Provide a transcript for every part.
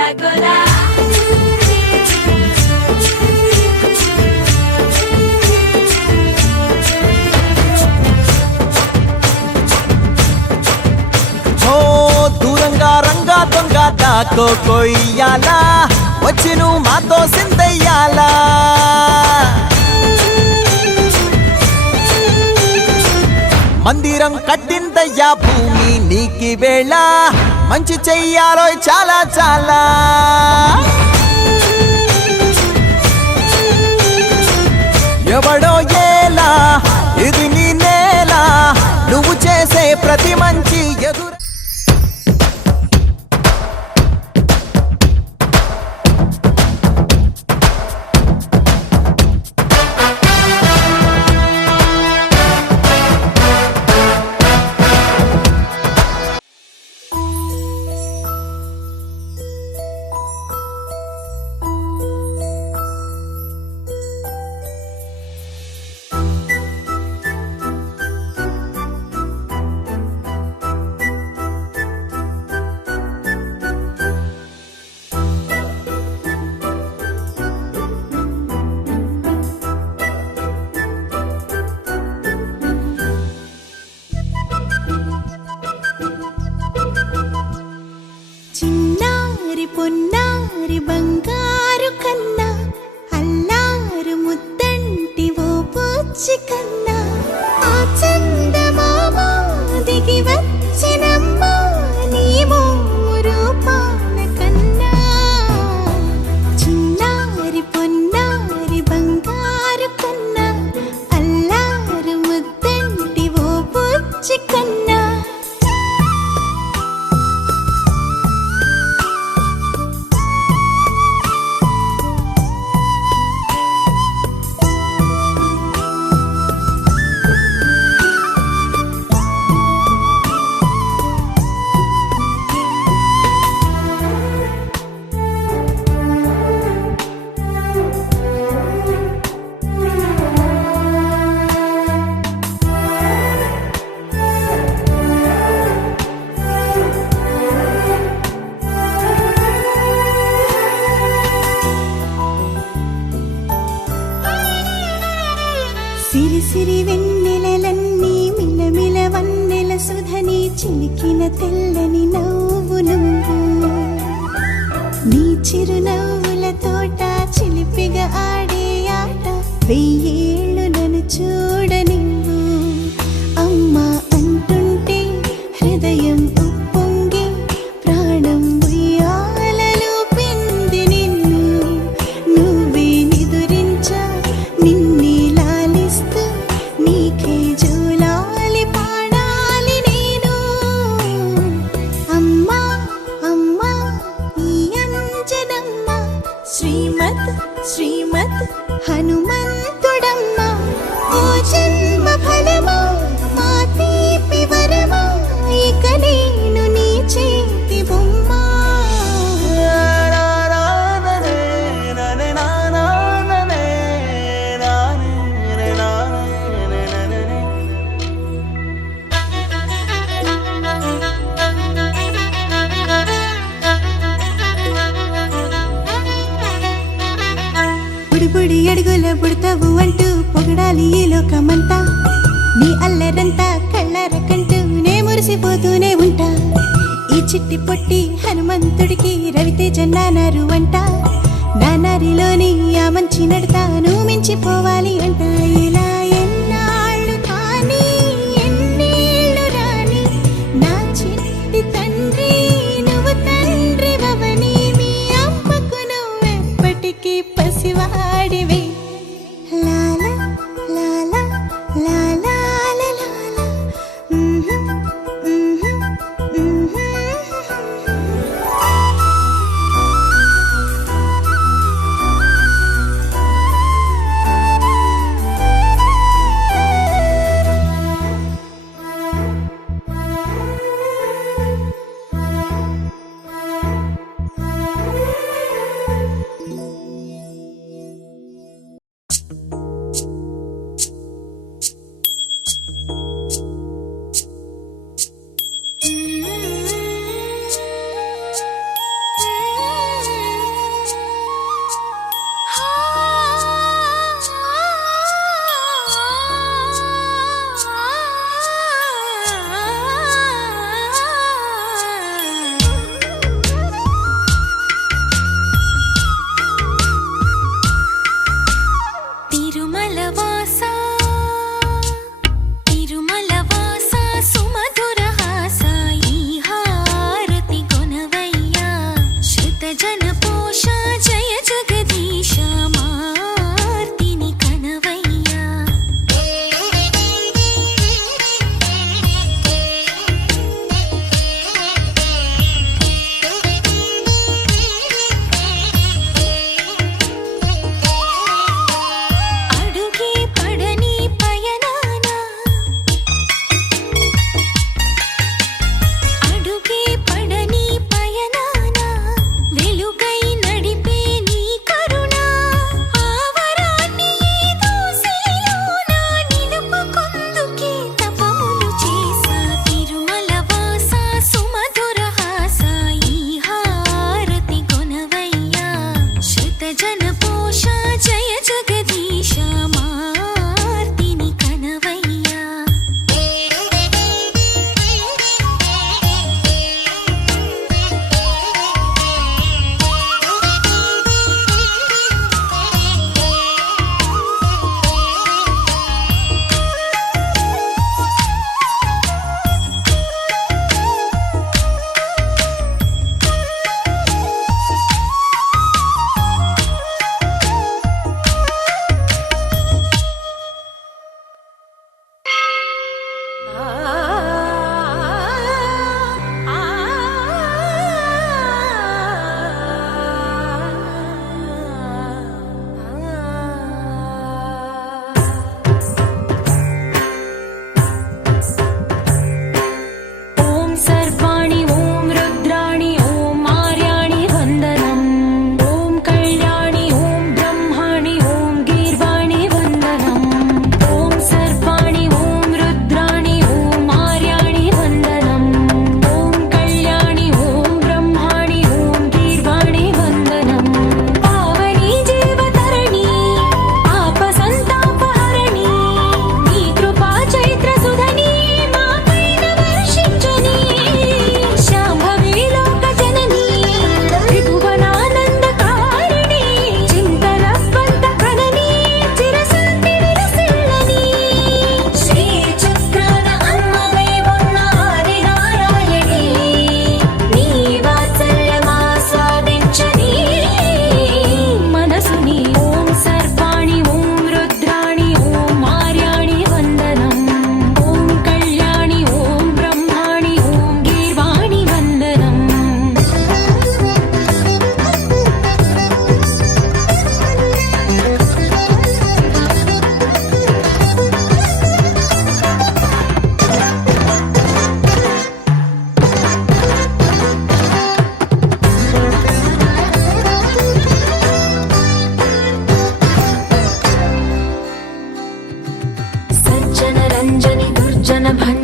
గోలా దూరంగా రంగా దొంగ దాకో కొయ్యాలా వచ్చి నువ్వు మాతో సిందయ్యాలా మందిరం కట్టిందయ్యా భూమి నీకి వేళ మంచి చెయ్యాలో చాలా చాలా ఎవడో ఏలా ఇది నీ నేల నువ్వు చేసే ప్రతి మంచి ఎదురు చిన్నారి పొన్నారి బంగారు కన్నా అల్లారు ముద్దంటి ఓ పూచి కన్నా ఆ చందమామ దిగి వచ్చినమ్మ నీ రూపాన కన్నా చిన్నారి పొన్నారి బంగారు కన్నా అల్లారు ముద్దంటి ఓ పూచి కన్నా సిరి సిరి వెన్నెలలన్నీ మిలమిల వన్నెల సుధని చిలికిన తెల్లని నవ్వు నువ్వు నీ చిరునవ్వుల తోట చిలిపిగా ఆడే ఆట వెయ్యేళ్ళు నన్ను చూడ నువ్వు అమ్మా అంటుంటే హృదయం ఉప్పొంగి ప్రాణం ఉయ్యాలలో పిండి నిన్ను నువ్వే నిదురించా నిన్నే నీకే జూలాలి పాడాలి నేను అమ్మా అమ్మా ఈ అంజనమ్మ శ్రీమత్ శ్రీమత్ హనుమంతుడమ్మ ఓ జన్మ ఫలమా మా తీపి వరమా ఇక నేను నీ చేతి బొమ్మ బుడి అడుగుల బుడతావు అంటూ పొగడాలి ఈ లోకమంతా నీ అల్లరంతా కళ్ళరకంటూ నే మురిసిపోతూనే ఉంటా ఈ చిట్టి పొట్టి హనుమంతుడికి రవితేజ నానారు అంట నానారిలోని ఆ మంచి నడతాను మించిపోవాలి అంట ఇలా ఎన్నాళ్ళు కానీ ఎన్నేళ్ళు రాని నా చిట్టి తండ్రి నువ్వు తండ్రి వవని మీ అమ్మకు నువ్వెప్పటికీ పసివాడివి లాలా లాలా లాలా లాలా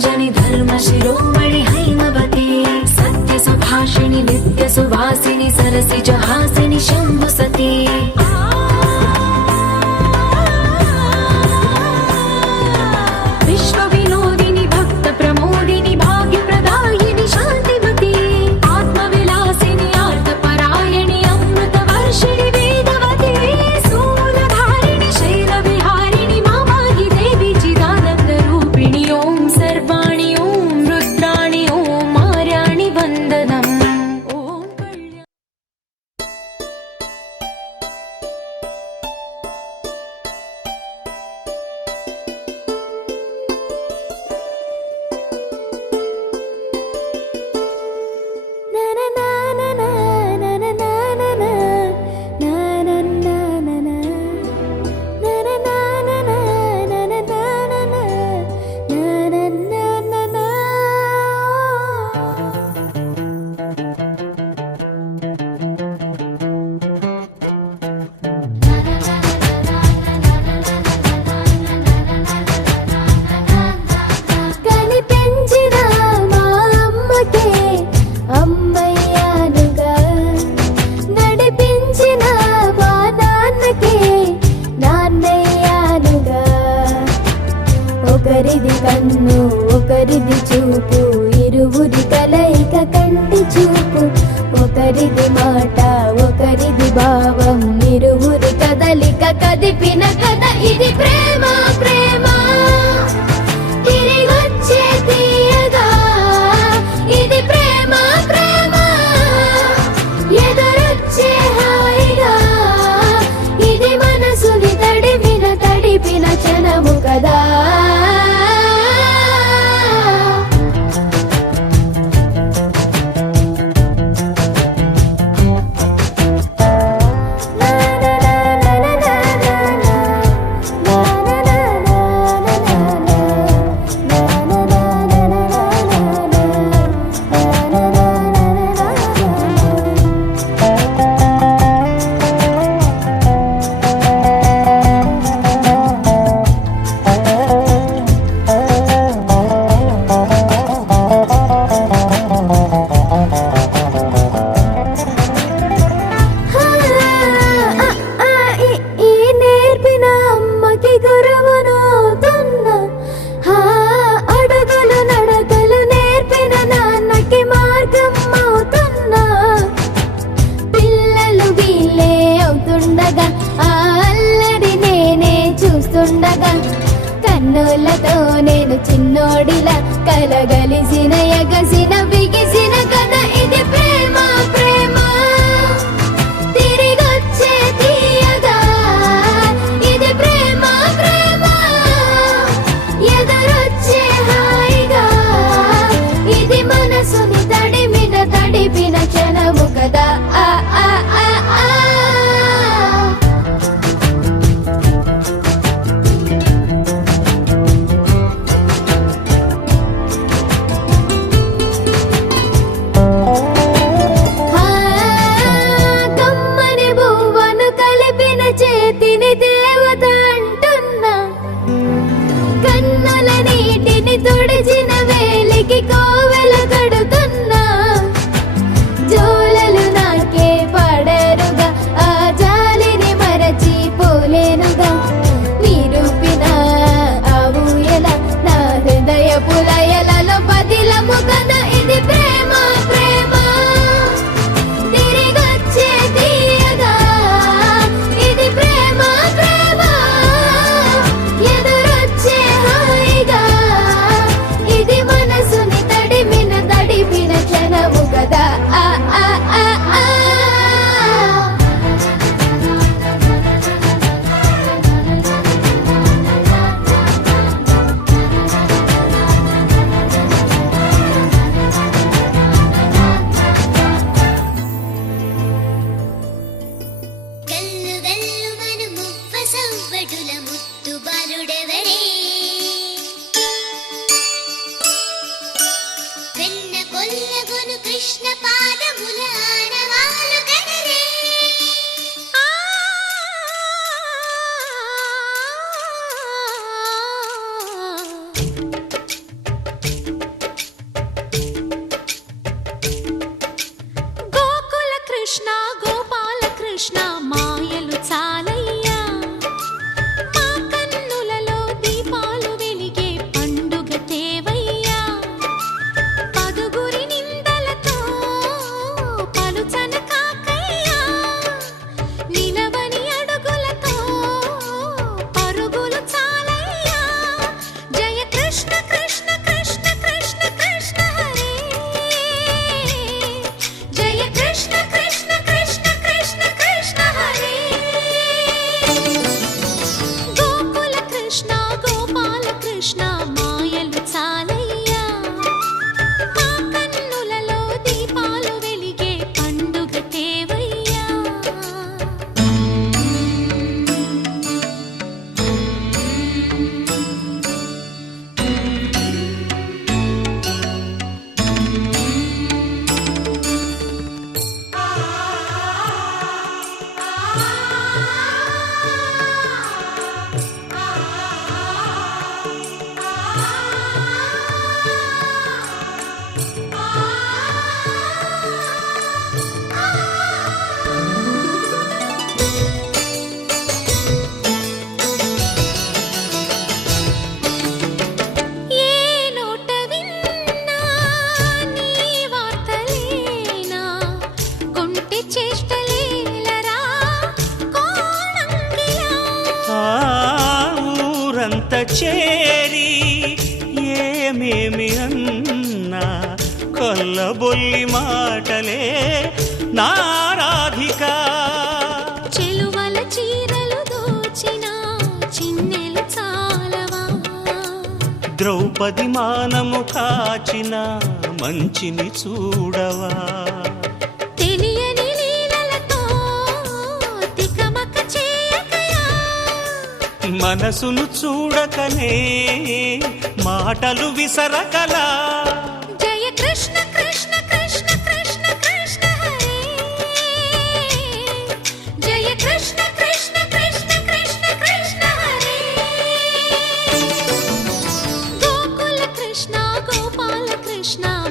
రంజని ధర్మ శిరోమణి హైమవతి సత్య సుభాషిణి నిత్య సువాసిని సరసి జహాసిని శంభు సతీ విశ్వ వినోదిని భక్త ప్రమోదిని భాగ్య ప్రదాయిని శాంతిమతి ఆత్మ విలాసిని ఆర్త పరాయణి అమృత వర్షిణి వేదవతి శూలధారిణి శైల విహారిణి మామాగి దేవి చిదానంద రూపిణి ఓం సర్వాణి ఓం రుద్రాణి ఓం మార్యాణి వందనం ఓం కళ్యాణ కనిపించిన మా అమ్మకే అమ్మయ్యానుగా నడిపించిన మా నాన్నకే నాన్నయ్యానుగా ఒకరిది కన్ను ఒకరిది చూపు ఇరువురి కలయిక కంటి చూపు ఒకరిది మాట ఒకరిది భావం ఇరువురి కదలిక కదిపిన కథ ఇది ప్రేమ ప్రేమ తిరిగొచ్చే తీయగా ఇది ప్రేమ ప్రేమ ఎదురొచ్చే హాయిగా ఇది మనసుని తడిపిన క్షణము కదా ఈ నేర్పిన అమ్మకి గురువునవుతున్నా అడుగులు నడకలు నేర్పిన నాన్నకి మార్గం అవుతున్నా పిల్లలు వీళ్ళే అవుతుండగా ఆ అల్లరి నేనే చూస్తుండగా కన్నులతో నేను చిన్నోడిలా కలగలిసిన ఎగసిన బిగిసిన కథ ఇది ప్రేమ ప్రేమ తిరిగొచ్చే తీయగా ఇది ప్రేమ ప్రేమ ఎదురొచ్చే హాయిగా ఇది మనసుని తడిపిన క్షణము కదా ఆ ఆ ఆ ఆ కమ్మని బువ్వను కలిపిన చేతిని దేవత అంటున్నా కన్నుల నీటిని తుడిచిన వేలికి కోవెల కడుతున్నా జోలలు నాకే పడరుగా ఆ జాలిని మరచి పోలేనుగా నిరూపిన ఆ ఊయల నా హృదయ పులయలలో పదిలము కన ఇది ప్రేమ ప్రేమ తిరిగొచ్చే తీయగా ఇది ప్రేమ ప్రేమ ఎదురొచ్చే హాయిగా ఇది మనసుని తడిపిన క్షణము కదా ఆ ఆ ఆ ఆ గల్లు గల్లు మను మువ్వ సవ్వడుల ముత్తు బాలుడెవరే వెన్న కొల్లగొను కృష్ణ పాదముల ఆనవాలు కనరే ఏమి అన్నా కొల్లబొల్లి మాటలే నా రాధిక. చెలువల చీరలు దోచిన చిన్నెలు చాలవా, ద్రౌపది మానము కాచిన మంచిని చూడవా. తెలియని లీలలతో తికమక చేయకయా, మనసును చూడకనే మాటలు విసరకలా. జయ కృష్ణ కృష్ణ కృష్ణ కృష్ణ కృష్ణ హరే, జయ కృష్ణ కృష్ణ కృష్ణ కృష్ణ కృష్ణ హరే. గోకుల కృష్ణ గోపాల కృష్ణ